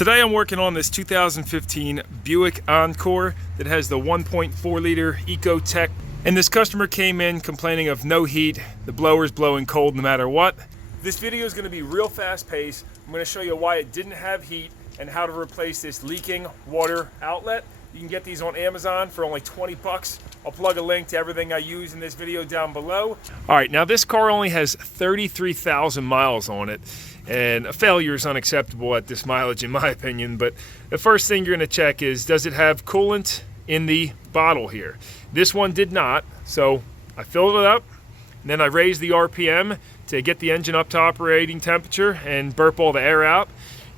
Today I'm working on this 2015 Buick Encore that has the 1.4 liter ecotec, and this customer came in complaining of no heat, the blower's blowing cold no matter what. This video is going to be real fast paced. I'm going to show you why it didn't have heat and how to replace this leaking water outlet. You can get these on Amazon for only 20 bucks. I'll plug a link to everything I use in this video down below. All right, now this car only has 33,000 miles on it, and a failure is unacceptable at this mileage in my opinion. But the first thing you're gonna check is, does it have coolant in the bottle here? This one did not, so I filled it up, and then I raised the RPM to get the engine up to operating temperature and burp all the air out,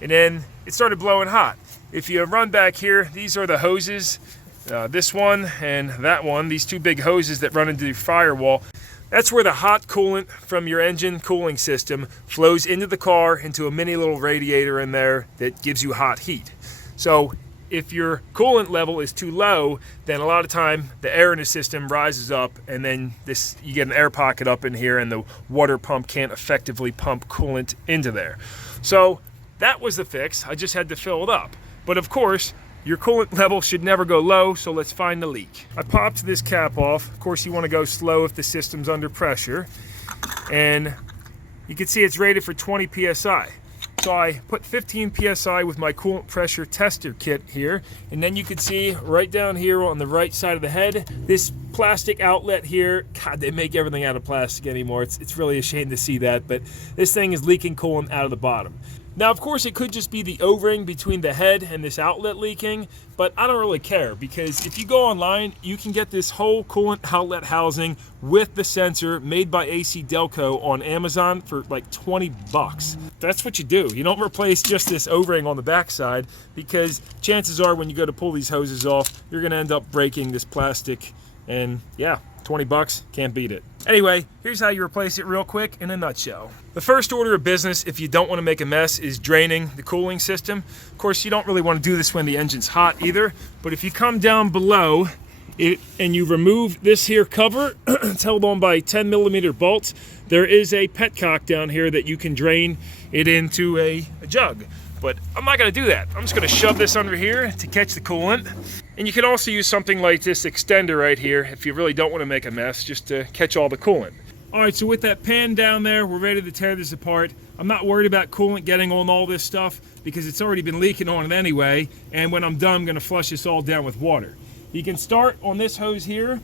and then it started blowing hot. If you run back here, these are the hoses, this one and that one, these two big hoses that run into the firewall. That's where the hot coolant from your engine cooling system flows into the car, into a mini little radiator in there that gives you hot heat. So if your coolant level is too low, then a lot of time the air in the system rises up, and then you get an air pocket up in here, and the water pump can't effectively pump coolant into there. So that was the fix. I just had to fill it up. But of course, your coolant level should never go low, so let's find the leak. I popped this cap off. Of course, you want to go slow if the system's under pressure. And you can see it's rated for 20 PSI. So I put 15 PSI with my coolant pressure tester kit here. And then you can see right down here on the right side of the head, this plastic outlet here. God, they make everything out of plastic anymore. It's really a shame to see that, but this thing is leaking coolant out of the bottom. Now, of course, it could just be the O-ring between the head and this outlet leaking, but I don't really care, because if you go online, you can get this whole coolant outlet housing with the sensor made by AC Delco on Amazon for like 20 bucks. That's what you do. You don't replace just this O-ring on the backside, because chances are when you go to pull these hoses off, you're gonna end up breaking this plastic, and yeah, 20 bucks, can't beat it. Anyway, here's how you replace it real quick in a nutshell. The first order of business, if you don't want to make a mess, is draining the cooling system. Of course, you don't really want to do this when the engine's hot either, but if you come down below it and you remove this here cover, it's held on by 10mm bolts, there is a petcock down here that you can drain it into a jug. But I'm not gonna do that. I'm just gonna shove this under here to catch the coolant. And you can also use something like this extender right here if you really don't wanna make a mess, just to catch all the coolant. All right, so with that pan down there, we're ready to tear this apart. I'm not worried about coolant getting on all this stuff because it's already been leaking on it anyway. And when I'm done, I'm gonna flush this all down with water. You can start on this hose here,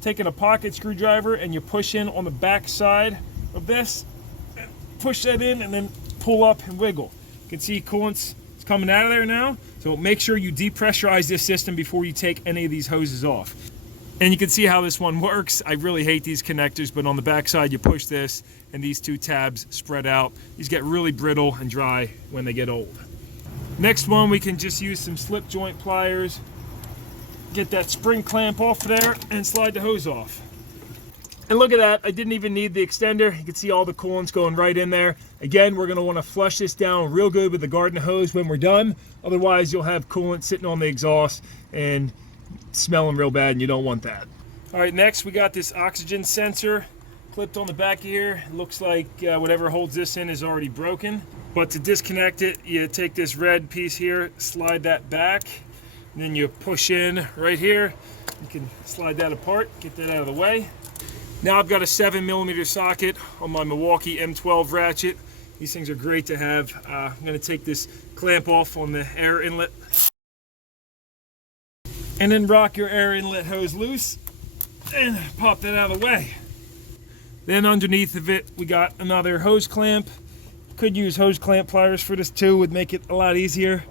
taking a pocket screwdriver, and you push in on the back side of this, push that in, and then pull up and wiggle. You can see coolant's coming out of there now, so make sure you depressurize this system before you take any of these hoses off. And you can see how this one works. I really hate these connectors, but on the back side you push this and these two tabs spread out. These get really brittle and dry when they get old. Next one, we can just use some slip joint pliers, get that spring clamp off there and slide the hose off. And look at that, I didn't even need the extender. You can see all the coolant's going right in there. Again, we're gonna wanna flush this down real good with the garden hose when we're done. Otherwise, you'll have coolant sitting on the exhaust and smelling real bad, and you don't want that. All right, next we got this oxygen sensor clipped on the back of here. It looks like whatever holds this in is already broken. But to disconnect it, you take this red piece here, slide that back, and then you push in right here. You can slide that apart, get that out of the way. Now I've got a 7mm socket on my Milwaukee M12 ratchet. These things are great to have. I'm going to take this clamp off on the air inlet. And then rock your air inlet hose loose and pop that out of the way. Then underneath of it, we got another hose clamp. Could use hose clamp pliers for this too, would make it a lot easier.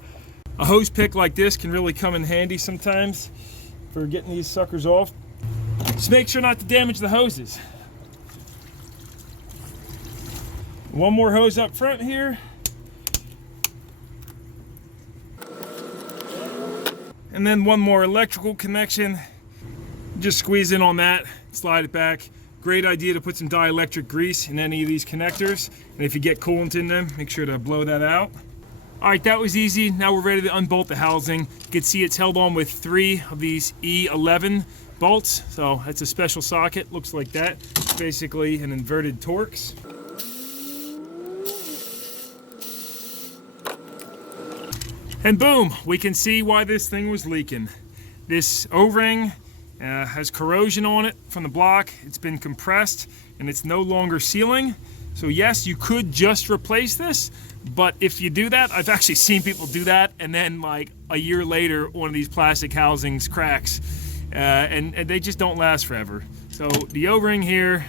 A hose pick like this can really come in handy sometimes for getting these suckers off. Just make sure not to damage the hoses. One more hose up front here. And then one more electrical connection. Just squeeze in on that, slide it back. Great idea to put some dielectric grease in any of these connectors. And if you get coolant in them, make sure to blow that out. All right, that was easy. Now we're ready to unbolt the housing. You can see it's held on with 3 of these E11 bolts. So that's a special socket, looks like that. It's basically an inverted Torx. And boom, we can see why this thing was leaking. This O-ring has corrosion on it from the block. It's been compressed and it's no longer sealing. So yes, you could just replace this, but if you do that, I've actually seen people do that, and then like a year later, one of these plastic housings cracks, and they just don't last forever. So the O-ring here,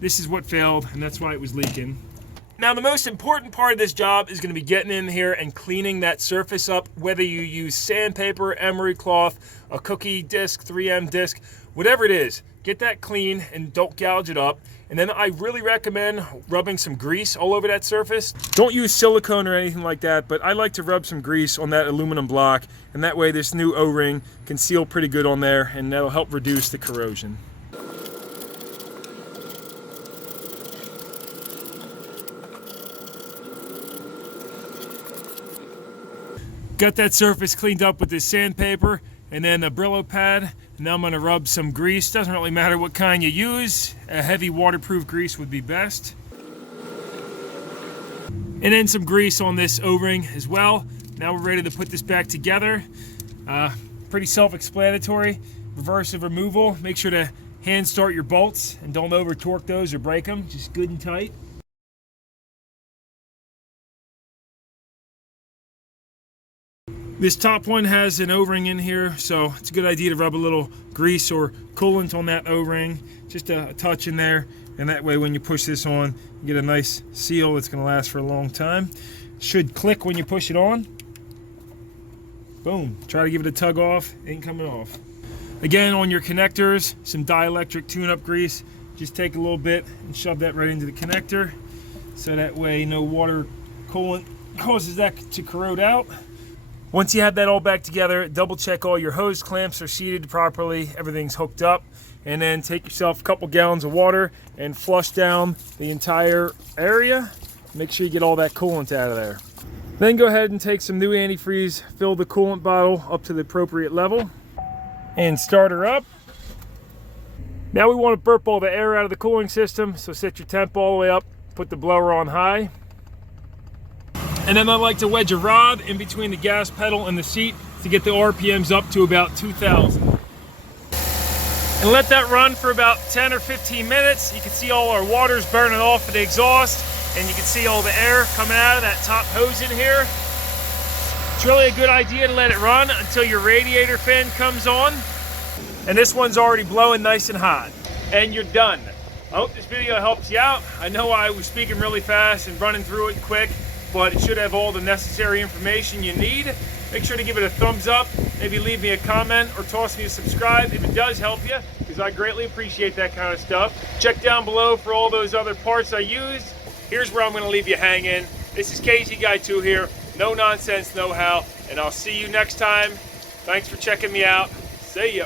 this is what failed, and that's why it was leaking. Now the most important part of this job is going to be getting in here and cleaning that surface up, whether you use sandpaper, emery cloth, a cookie disc, 3M disc, whatever it is. Get that clean and don't gouge it up. And then I really recommend rubbing some grease all over that surface. Don't use silicone or anything like that, but I like to rub some grease on that aluminum block, and that way this new O-ring can seal pretty good on there, and that'll help reduce the corrosion. Got that surface cleaned up with this sandpaper and then a Brillo pad. And now I'm going to rub some grease. Doesn't really matter what kind you use. A heavy waterproof grease would be best. And then some grease on this O-ring as well. Now we're ready to put this back together. Pretty self-explanatory. Reversive removal. Make sure to hand start your bolts and don't over torque those or break them. Just good and tight. This top one has an O-ring in here, so it's a good idea to rub a little grease or coolant on that O-ring, just a touch in there, and that way when you push this on, you get a nice seal that's going to last for a long time. Should click when you push it on. Boom. Try to give it a tug off, ain't coming off. Again, on your connectors, some dielectric tune-up grease. Just take a little bit and shove that right into the connector, so that way no water coolant causes that to corrode out. Once you have that all back together, double check all your hose clamps are seated properly, everything's hooked up, and then take yourself a couple gallons of water and flush down the entire area. Make sure you get all that coolant out of there. Then go ahead and take some new antifreeze, fill the coolant bottle up to the appropriate level, and start her up. Now we want to burp all the air out of the cooling system, so set your temp all the way up, put the blower on high. And then I like to wedge a rod in between the gas pedal and the seat to get the RPMs up to about 2,000. And let that run for about 10 or 15 minutes. You can see all our water's burning off of the exhaust, and you can see all the air coming out of that top hose in here. It's really a good idea to let it run until your radiator fan comes on. And this one's already blowing nice and hot. And you're done. I hope this video helps you out. I know I was speaking really fast and running through it quick, but it should have all the necessary information you need. Make sure to give it a thumbs up, maybe leave me a comment or toss me a subscribe if it does help you, because I greatly appreciate that kind of stuff. Check down below for all those other parts I used. Here's where I'm going to leave you hanging. This is KZ Guy 2 here, No Nonsense Know How, and I'll see you next time. Thanks for checking me out. See ya.